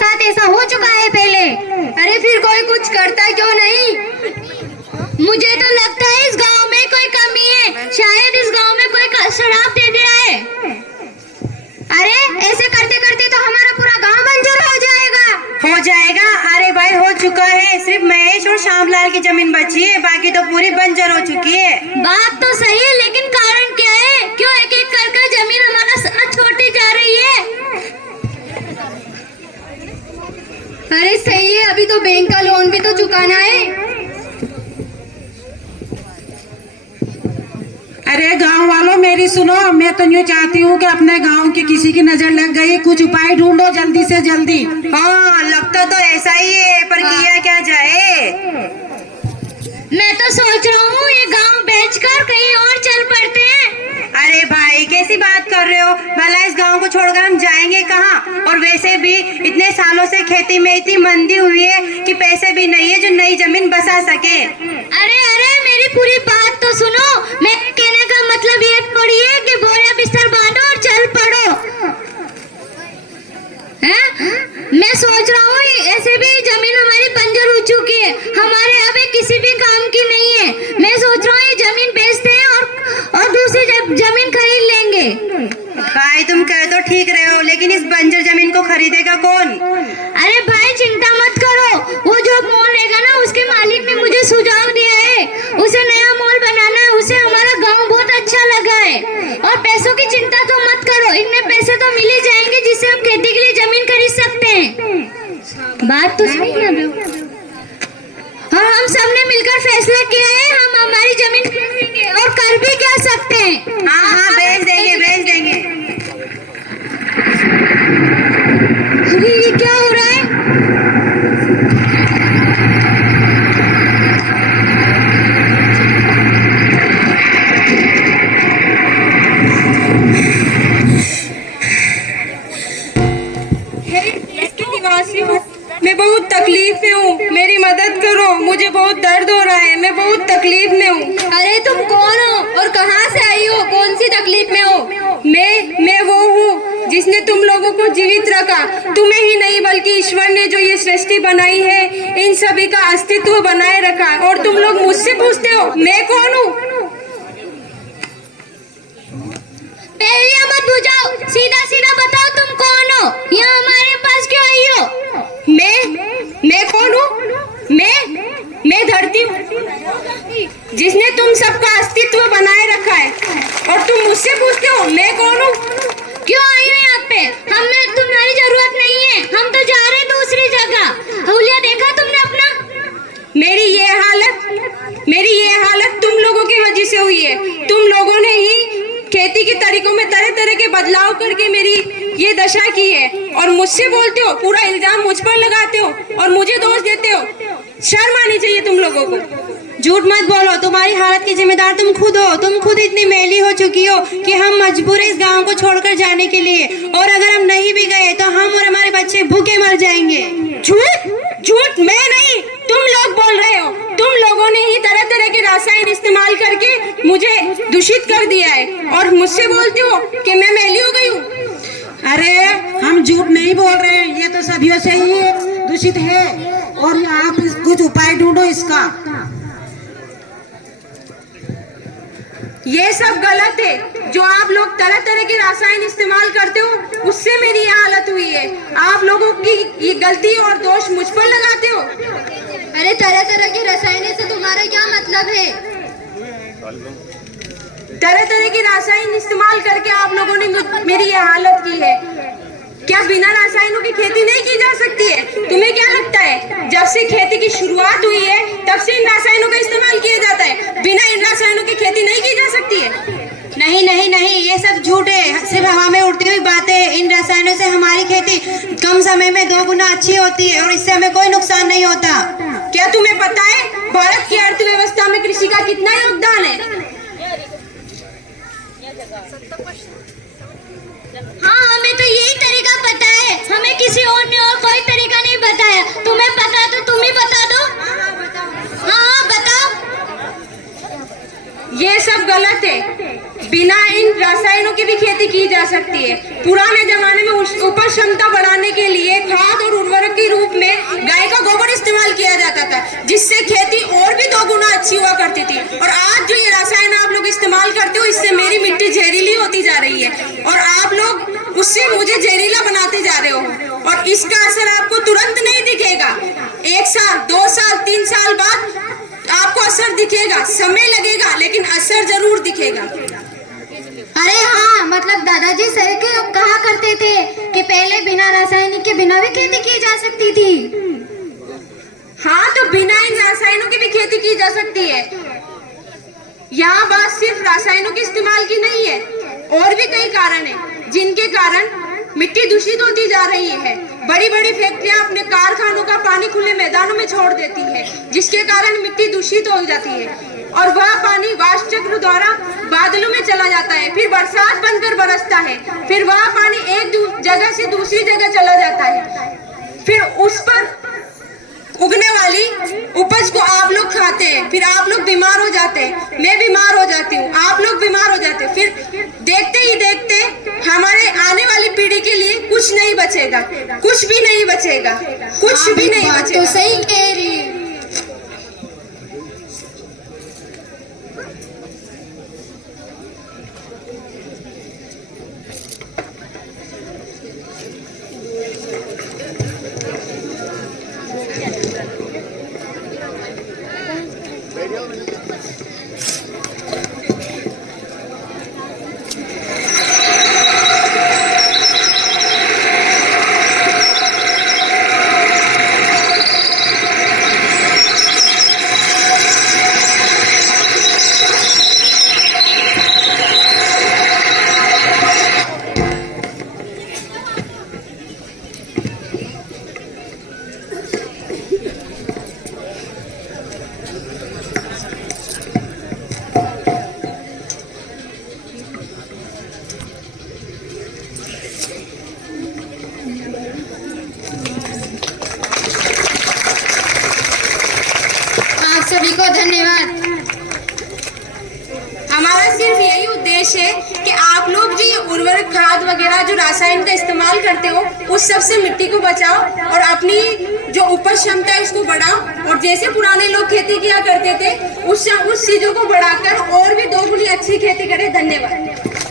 साथ ऐसा हो चुका है पहले। अरे फिर कोई कुछ करता क्यों नहीं? मुझे तो लगता है इस गांव में कोई कमी है, शायद इस गांव में कोई शराब दे दिया है। अरे ऐसे करते करते तो हमारा पूरा गांव बंजर हो जाएगा। हो जाएगा? अरे भाई हो चुका है, सिर्फ महेश और श्यामलाल की जमीन बची है, बाकी तो पूरी बंजर हो चुकी है। बात तो सही है, लेकिन कारण क्या है? क्यों एक एक कर जमीन हमारा साथ छोड़ती जा रही है? अरे सही है, अभी तो बैंक का लोन भी तो चुकाना है। अरे गांव वालों मेरी सुनो, मैं तो यूँ चाहती हूँ कि अपने गांव की किसी की नजर लग गई, कुछ उपाय ढूंढो जल्दी से जल्दी। हाँ लगता तो ऐसा ही है, पर किया क्या जाए? मैं तो सोच रहा हूँ ये गांव बेचकर कहीं और चल पड़ते हैं। अरे भाई कैसी बात कर रहे हो? भला इस गांव को छोड़कर हम जाएंगे कहाँ? और वैसे भी इतने सालों से खेती में इतनी मंदी हुई है कि पैसे भी नहीं है जो नई जमीन बसा सके। अरे मेरी पूरी बात तो सुनो। मैं कहने का मतलब ये थोड़ी है कि बोरा बिस्तर बांधो और चल पड़ो। मैं सोच रहा हूँ ऐसे भी जमीन हमारी बंजर हो चुकी है, हमारे अभी किसी भी काम की नहीं है। मैं सोच रहा हूँ ये जमीन बेचते हैं और दूसरी जमीन खरीद लेंगे। भाई तुम कह तो ठीक रहे हो, लेकिन इस बंजर जमीन को खरीदेगा कौन? अरे भाई चिंता मत करो, वो जो मॉल रहेगा ना उसके मालिक ने मुझे सुझाव दिया है, उसे नया मॉल बनाना है। उसे हमारा गांव बहुत अच्छा लगा है। और पैसों की चिंता तो मत करो, इतने पैसे तो मिल ही जाएंगे जिससे हम खेती के लिए जमीन खरीद सकते हैं। बात तो सही है। और हम सबने मिलकर फैसला किया है, हम हमारी जमीन खरीदेंगे और कर भी क्या सकते हैं। हाँ हाँ बेच देंगे बेच देंगे। ये क्या हो रहा है? मैं बहुत तकलीफ में हूँ, मेरी मदद करो, मुझे बहुत दर्द हो रहा है, मैं बहुत तकलीफ में हूँ। अरे तुम कौन हो और कहाँ से आई हो? कौन सी तकलीफ में हो? मैं वो हूँ जिसने तुम लोगों को जीवित रखा। तुम्हें ही नहीं बल्कि ईश्वर ने जो ये सृष्टि बनाई है, इन सभी का अस्तित्व बनाए रखा। और तुम लोग मुझसे पूछते हो मैं कौन हूँ? पहले मत बुझाओ, सीधा सीधा बताओ तुम कौन हो, यहाँ हमारे पास क्यों आई हो? मैं कौन हूँ? मैं धरती हूँ जिसने तुम सबका अस्तित्व बनाए रखा है, और तुम मुझसे पूछते हो मैं कौन हूँ? क्यों आई हो यहाँ पे? हमें तुम्हारी जरूरत नहीं है, हम तो जा रहे हैं दूसरी जगह। हुलिया देखा तुमने अपना? मेरी ये हालत तुम लोगों की वजह से हुई है। तुम लोगों ने ही खेती के तरीकों में तरह तरह के बदलाव करके मेरी ये दशा की है, और मुझसे बोलते हो, पूरा इल्जाम मुझ पर लगाते हो और मुझे दोष देते हो। शर्म आनी चाहिए तुम लोगों को। झूठ मत बोलो, तुम्हारी हालत की जिम्मेदार तुम खुद हो। तुम खुद इतनी मैली हो चुकी हो कि हम मजबूर है इस गांव को छोड़कर जाने के लिए, और अगर हम नहीं भी गए तो हम और हमारे बच्चे भूखे मर जाएंगे। झूठ मैं नहीं, तुम लोग बोल रहे हो। तुम लोगों ने ही तरह तरह के रासायन इस्तेमाल करके मुझे दूषित कर दिया है, और मुझसे बोलते हो कि मैं मैली हो गई हूँ। अरे हम झूठ नहीं बोल रहे हैं, ये तो सदियों से ही दूषित है, और आप कुछ उपाय ढूंढो इसका। ये सब गलत है, जो आप लोग तरह तरह के रासायन इस्तेमाल करते हो, उससे मेरी ये हालत हुई है। आप लोगों की ये गलती और दोष मुझ पर लगाते हो। अरे तरह तरह के रसायन से तुम्हारा क्या मतलब है? तरह तरह के रासायन इस्तेमाल करके आप लोगों ने मेरी ये हालत की है। क्या बिना रासायनों की खेती नहीं की जा सकती है? तुम्हें क्या लगता है जब से खेती की शुरुआत हुई है तब से इन रासायनों का इस्तेमाल किया जाता है? बिना इन रासायनों की खेती नहीं की जा सकती है? नहीं नहीं नहीं, ये सब झूठ है, सिर्फ हवा में उड़ती हुई बातें हैं। इन रसायनों से हमारी खेती कम समय में 2 गुना अच्छी होती है, और इससे हमें कोई नुकसान नहीं होता। क्या तुम्हें पता है भारत की अर्थव्यवस्था में कृषि का कितना योगदान है? हाँ हमें तो यही तरीका पता है, हमें किसी और ने और कोई तरीका नहीं बताया। तुम्हें पता तो तुम ही बता दो। हाँ बताओ। ये सब गलत है, बिना इन रसायनों की भी खेती की जा सकती है। पुराने जमाने में उपज क्षमता बढ़ाने के लिए खाद और उर्वरक रूप में गाय का गोबर इस्तेमाल किया जाता था, जिससे खेती और भी 2 गुना अच्छी हुआ करती थी। और आज जो ये रसायन आप लोग इस्तेमाल करते हो, इससे मेरी मिट्टी जहरीली होती जा रही है और आप लोग उससे मुझे जहरीला बनाते जा रहे हो। और इसका असर आपको तुरंत नहीं दिखेगा, 1 साल 2 साल 3 साल बाद आपको असर दिखेगा, समय लगेगा लेकिन असर जरूर दिखेगा। अरे हाँ, मतलब दादाजी सही कहा करते थे कि पहले बिना रासायनिक के बिना भी खेती की जा सकती थी। हाँ, तो बिना इन रसायनों की भी खेती की जा सकती है। यहाँ बात सिर्फ रासायनों के इस्तेमाल की नहीं है, और भी कई कारण हैं जिनके कारण मिट्टी दूषित होती जा रही है। बड़ी बड़ी फैक्ट्रियां अपने कारखानों का पानी खुले मैदानों में छोड़ देती है, जिसके कारण मिट्टी दूषित हो जाती है और वह पानी वाष्प चक्र द्वारा बादलों में चला जाता है, फिर बरसात बनकर बरसता है, फिर वह पानी एक जगह से दूसरी जगह चला जाता है, फिर उस पर उगने वाली उपज को आप लोग खाते हैं, फिर आप लोग बीमार हो जाते हैं, मैं बीमार हो जाती हूँ, आप लोग बीमार हो जाते हैं। फिर देखते ही देखते हमारे आने वाली पीढ़ी के लिए कुछ नहीं बचेगा, कुछ भी नहीं बचेगा, कुछ भी नहीं बचेगा। तो सही कह रही है। सभी को धन्यवाद। हमारा सिर्फ यही उद्देश्य है कि आप लोग जो ये उर्वरक खाद वगैरह जो रासायन का इस्तेमाल करते हो, उस सब से मिट्टी को बचाओ और अपनी जो उपज क्षमता है उसको बढ़ाओ। और जैसे पुराने लोग खेती किया करते थे, उस चीजों को बढ़ाकर और भी 2 गुनी अच्छी खेती करें। धन्यवाद।